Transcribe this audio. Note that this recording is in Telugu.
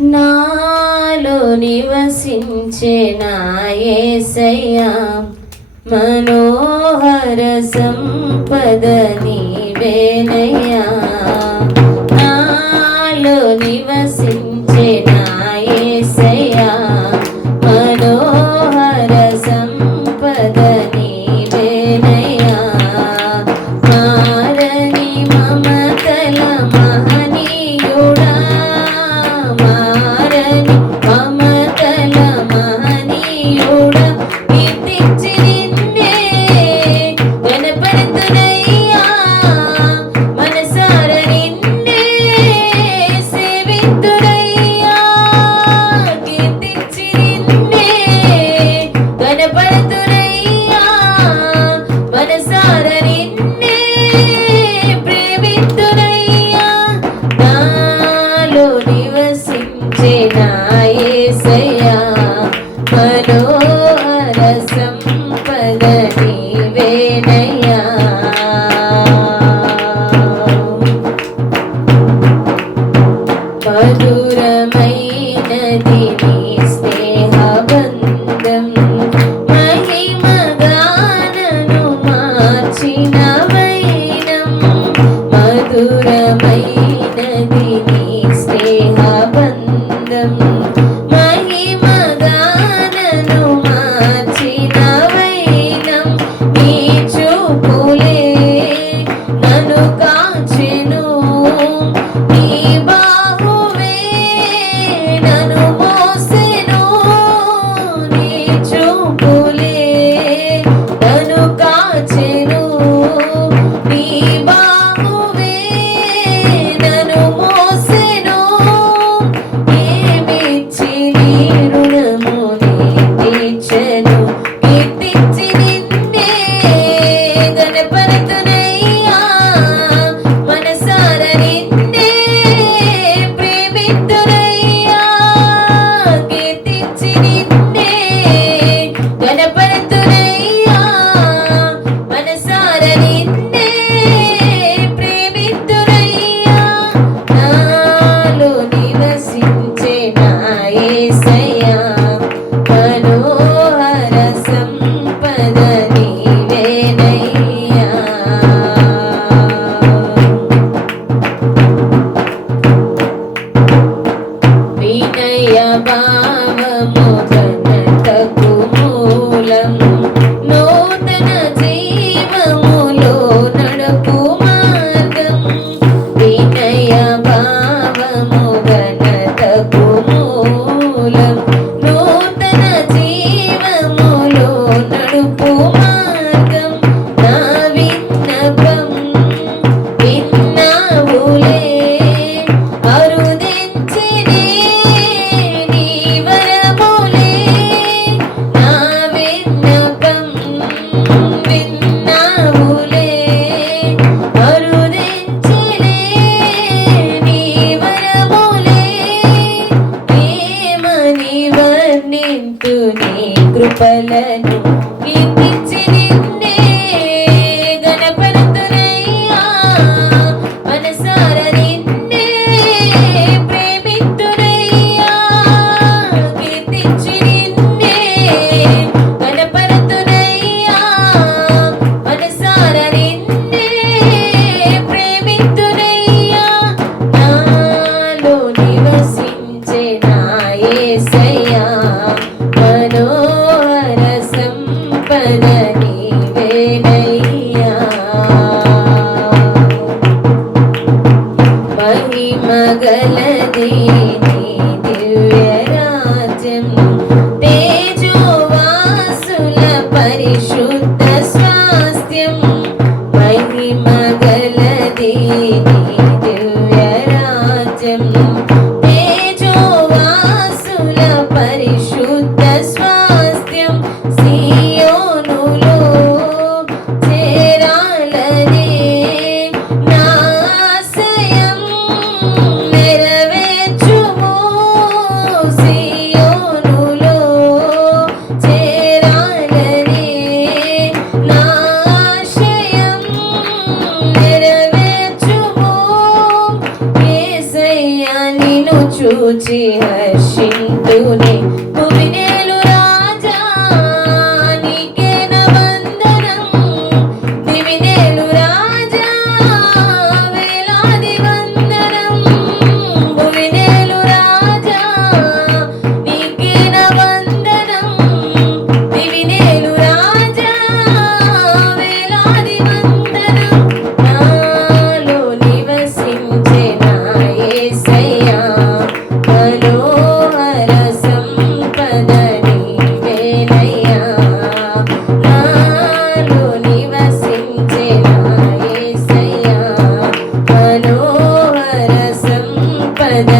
నాలో నివసించే నా యేసయ్యా మనోహర సంపద నీవేనయ్యా. నాలో నివసించే నా యేసయ్యా మనోహర సంపద నీవేనయ్యా. మారని మమతల మహనీయుడా, మారని మమతల మహనీయుడా, కీర్తించి నిన్నే గణపరతునయ్యా. మనసార నిన్నే సేవితునయ్యా. కీర్తించి నిన్నే గణపరతునయ్యా. మనసార నిన్నే ప్రేమితునయ్యా. నాలో నివసించే నా యేసయ్యా మనోహర సంపద నీవేనయ్యా. మధురమైనది నీ స్నేహబంధం, మహిమగానను మార్చిన వైనం. మధురమైనది నీ స్నేహబంధం, మహిమగానను మార్చిన వైనం. నీ చూపులే నన్ను కాచెను, నీ బాహువే నన్ను మోసెను. నీ చూపులే నన్ను కాచెను, నీ బాహువే నన్ను మోసెను. ఏమిచ్చి నీ రుణము నీ తీర్చెను. కీర్తించి నిన్నే గణపరతునయ్యా. మనసార నిన్నే ప్రేమితునయ్యా. కీర్తించి నిన్నే గణపరతునయ్యా. మనసార నిన్నే ప్రేమితునయ్యా. నాలో నివసించే నా యేసయ్యా మనోహర సంపద నీవేనయ్యా. వినయ భావము ఘనతకు మూలం, నూతన జీవములో నడుపు మార్గం. వినయ భావము ఘనతకు మూలం, నూతన జీవములో నడుపు మార్గం. నా విన్నపం విన్నావులే, అరుదించినే నీ వరములే. నా విన్నపం విన్నావులే, అరుదించినే నీ వరములే. ఏమని వర్ణింతు నీ కృపలను, కీర్తించి నిన్నే గణపరతునయ్యా. మనసార నిన్నే ప్రేమితునయ్యా. కీర్తించి నిన్నే గణపరతునయ్యా. మనసార నిన్నే ప్రేమితునయ్యా. నాలో నివసించే నా యేసయ్యా మనోహర సంపద నీవేనయ్యా. మహిమగలది నీ దివ్యరాజ్యం, తేజోవాసుల పరిశుద్ధ స్వాస్థ్యం. మహిమగలది నీ దివ్యరాజ్యం, తేజోవాసుల పరిశుద్ధ స్వాస్థ్యం. సియోనులో చేరాలనే నా ఆశయం నెరవేర్చుము. చూచి హర్షింతునే భువినేలు రాజా నీకే నా వందనం దివినేలు రాజా వేలాది వందనం భువినేలు రాజా నీకే నా వందనం దివినేలు రాజా వేలాది వందనం నాలో నివసించే నా యేసయ్యా మనోహర సంపద నీవేనయ్యా నాలో నివసించే నా యేసయ్యా మనోహర సంపద